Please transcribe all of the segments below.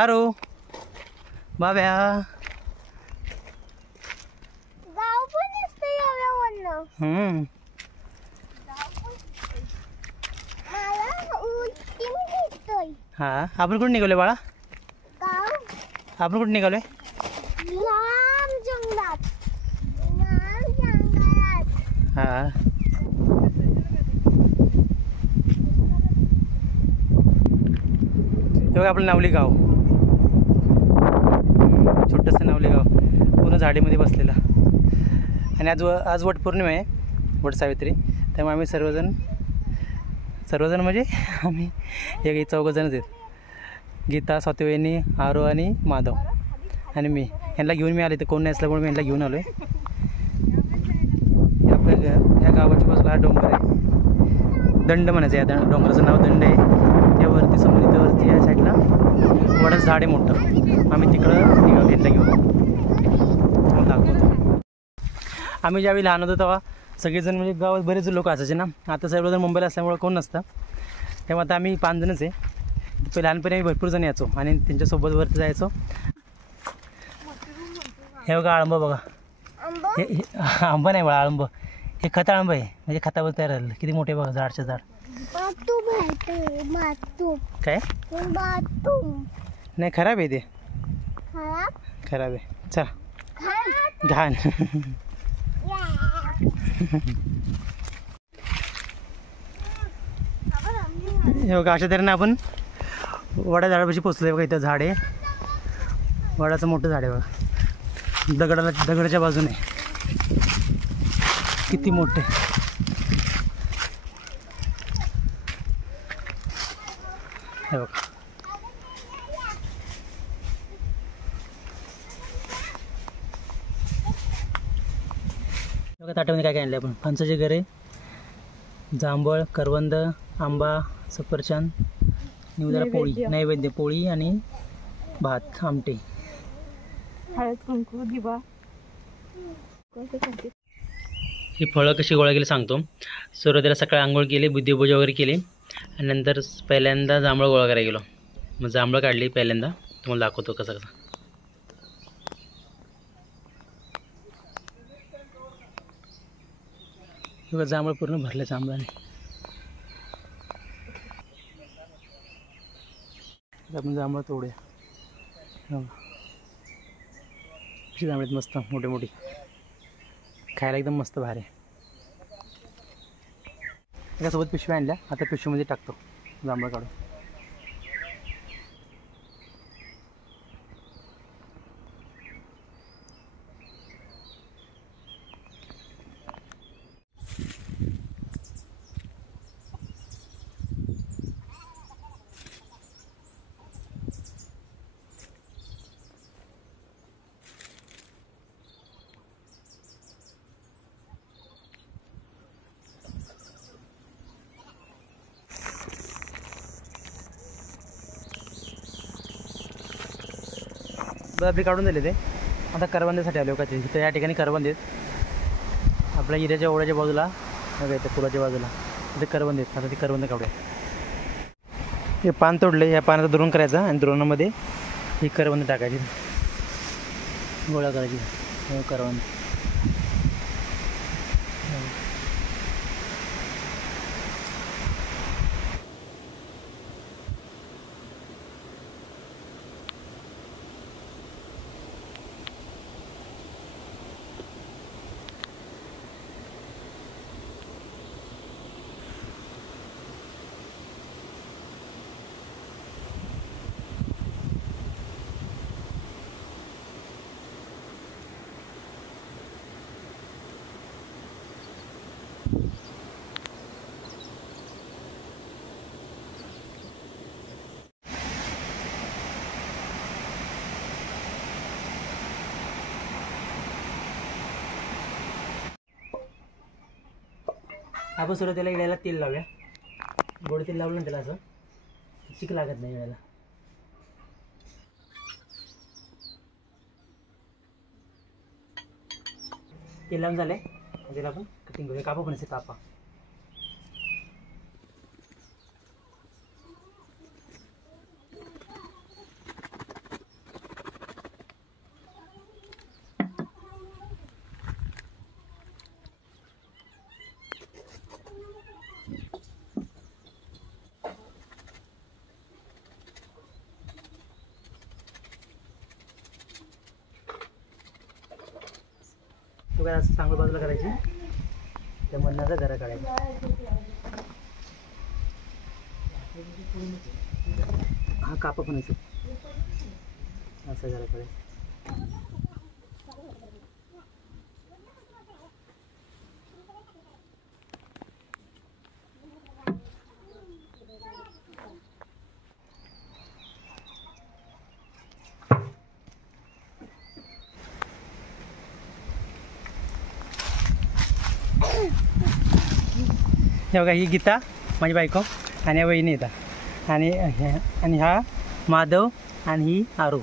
आरो बाब्या गाव पण असते एवढ्यावरनं. मला उलटी येतोय. हा आपण कुठे निघालोय बाळा? गाव आपण कुठे निघालोय? लांब जंगलात. लांब जंगलात. हा बघा आपलं नावली गाव, छोटंसं नावली गाव पूर्ण झाडीमध्ये बसलेलं. आणि आज वटपौर्णिमा आहे, वटसावित्री. त्यामुळे आम्ही सर्वजण म्हणजे आम्ही एक 4 जणच आहेत. गीता, स्वातीवहिनी, आरो आणि माधव आणि मी. यांना घेऊन मी आले, तर कोण नाही असल्यामुळे मी यांना घेऊन आलो आहे. आपल्या या गावाच्या बाजूला हा डोंगर आहे, दंड म्हणायचं. या डोंगराचं नाव दंड आहे. त्यावरती समोरवरती या साईडला वडाचं झाड आहे मोठं. आम्ही तिकडं निघालो यांना घेऊन. दाखवतो. आम्ही ज्यावेळी लहान होतो तेव्हा सगळेजण म्हणजे गावात बरेच लोक असायचे ना. आता सर्वजण मुंबईला असल्यामुळे कोण नसतं. तेव्हा आता आम्ही 5 जणच आहे. पहिले लहानपणी आम्ही भरपूर जण यायचो आणि त्यांच्यासोबत वरती जायचो. हे बघा आळंब बघा. हे आंबा नाही बघा, आळंब. हे खता आळंब आहे, म्हणजे खतावर तयार झालेलं. किती मोठे बघा, झाडचे झाड. काय नाही, खराब आहे ते, खराब आहे. चल घाण. हे बघा अशा तऱ्हेने आपण वडा झाडापाशी पोचलोय. बघा इथं झाड आहे, वडाचं मोठं झाड आहे बघा. दगडाच्या बाजूने किती मोठे. हे बघा बघा ताटामध्ये काय काय आणलं आपण. फणसाचे गरे, जांभळ, करवंद, आंबा, सफरचंद, निवेद्याला पोळी, नैवेद्य पोळी आणि भात, आमटे, हळद कुंकू दिवा. ही फळं कशी गोळा केली सांगतो. सुरुवातीला सकाळी आंघोळ केली, बुद्धिपूजा वगैरे केली आणि नंतर पहिल्यांदा जांभळं गोळा करायला गेलो. मग जांभळं काढली पहिल्यांदा, तुम्हाला दाखवतो कसं कसं. हे जांभळं पूर्ण भरले जांभळाने. आपण जांभळं तोडूया. जांभळेत मस्त मोठे मोठी, खायला एकदम मस्त भारी. त्याच्यासोबत पिशव्या आणल्या, आता पिशवीमध्ये टाकतो जांभळं काढून. बी काढून दिले ते. आता करवंद्यासाठी आलो का. तर या ठिकाणी करवंद आहेत आपल्या हिऱ्याच्या ओढ्याच्या बाजूला, बघा इथं पुलाच्या बाजूला तिथे करवंद आहेत. आता ते करवंद काढूया. हे पान तोडले, या पानाचा द्रोण करायचा आणि द्रोणामध्ये ही करवंद टाकायची, गोळा करायची करवंद. आपण सुरुवातीला इळ्याला तेल लावूया. गोड तेल लावलं ना त्याला असं चिक लागत नाही इळ्याला. तेल लावून झालंय, त्याला आपण कटिंग करूया. कापा पण असे कापा. तू काय असं चांगलं बाजूला करायची त्या मधनाचा घरा काढायचा हा कापा पण असं असं घरा काढायचं हे बघा ही गीता माझी बायको आणि या वहिनी येतात आणि हा माधव आणि ही आरू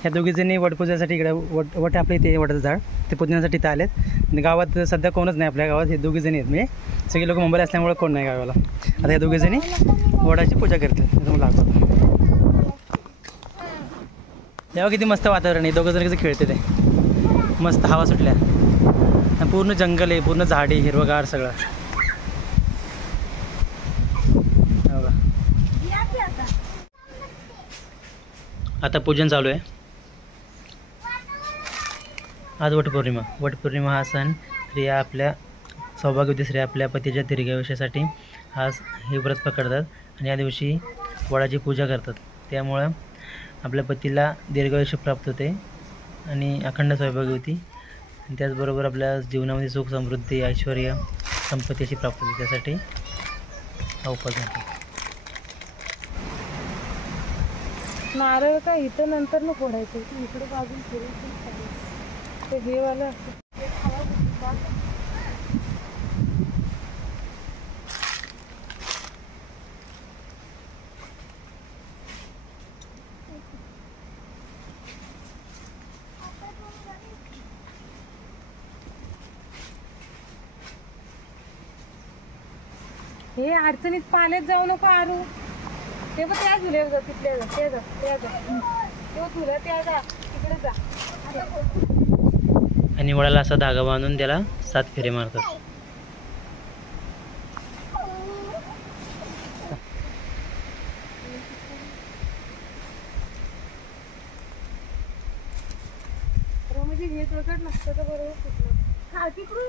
ह्या दोघीजणी वटपूजेसाठी इकडे वट आपल्या इथे वटाचं झाड ते पुजण्यासाठी इथं आलेत आणि गावात सध्या कोणच नाही आपल्या गावात हे दोघीजणी आहेत म्हणजे सगळे लोक मुंबईला असल्यामुळे कोण नाही गावाला आता ह्या दोघीजणी वडाची पूजा करतात तुम्हाला दाखवतो तेव्हा किती मस्त वातावरण आहे दोघं जण कसं खेळते ते मस्त हवा सुटल्या पूर्ण जंगल आहे पूर्ण झाडे हिरवगार सगळं आता पूजन चालू आहे आज वटपौर्णिमा हा सण स्त्रिया आपल्या सौभाग्यवती स्त्रिया आपल्या पतीच्या दीर्घायुष्यासाठी हे व्रत पकडतात आणि या दिवशी वडाची पूजा करतात त्यामुळं आपल्या पतीला दीर्घायुष्य प्राप्त होते आणि अखंड सौभाग्यवती आणि त्याचबरोबर आपल्या जीवनामध्ये सुख समृद्धी ऐश्वर्य संपत्ती अशी प्राप्त होते त्यासाठी हा उपास होतो नारळ का इथं नंतर न फोडायचं इकडे बाजून फिरायचं ते हे वालं असतं हे अडचणीत पाण्यात जाऊ नको आरू ते पण त्या झुल्या जा तिथल्या जा त्या जा त्या जा तेव्हा झुल्या त्या जा तिकडे जा आणि वडाला असा धागा बांधून त्याला 7 फेरे मारतात म्हणजे हे दगड नसतं तर बरोबर कुठलं हा तिकडून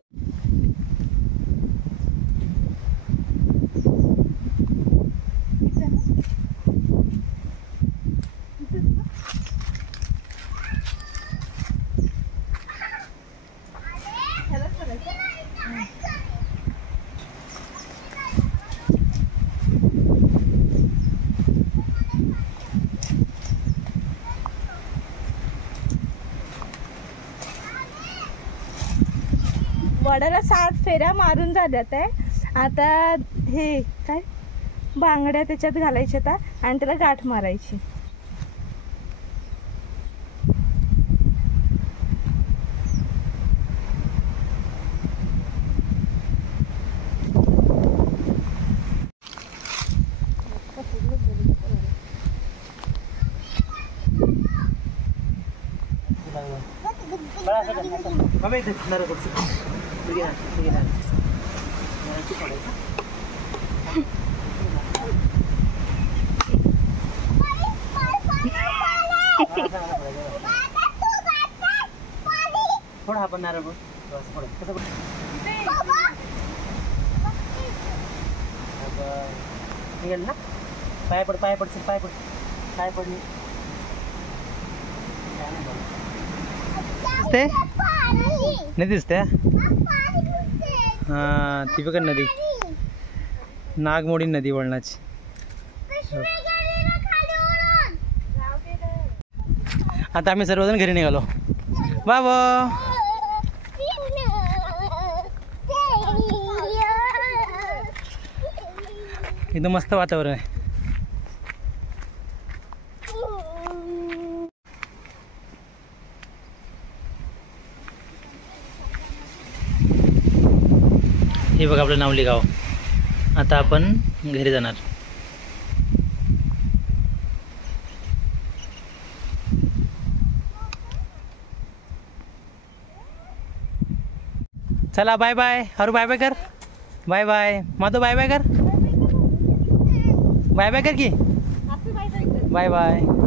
वडाला 7 फेऱ्या मारून झाल्यात आहे आता हे काय बांगड्या त्याच्यात घालायच्या आणि त्याला गाठ मारायची थोडा आपण नारळ कसं निघेल ना पाय पडशील पाय पडली दिसते नाही दिसते हां ती बघ नदी नागमोडी नदी वळणाची आता आम्ही सर्वजण घरी निघालो बाबा एकदम मस्त वातावरण आहे हे बघा आपलं नावली गाव आता आपण घरी जाणार चला bye bye Aru bye bye कर bye bye Madhav bye bye कर बाय बाय कर की बाय बाय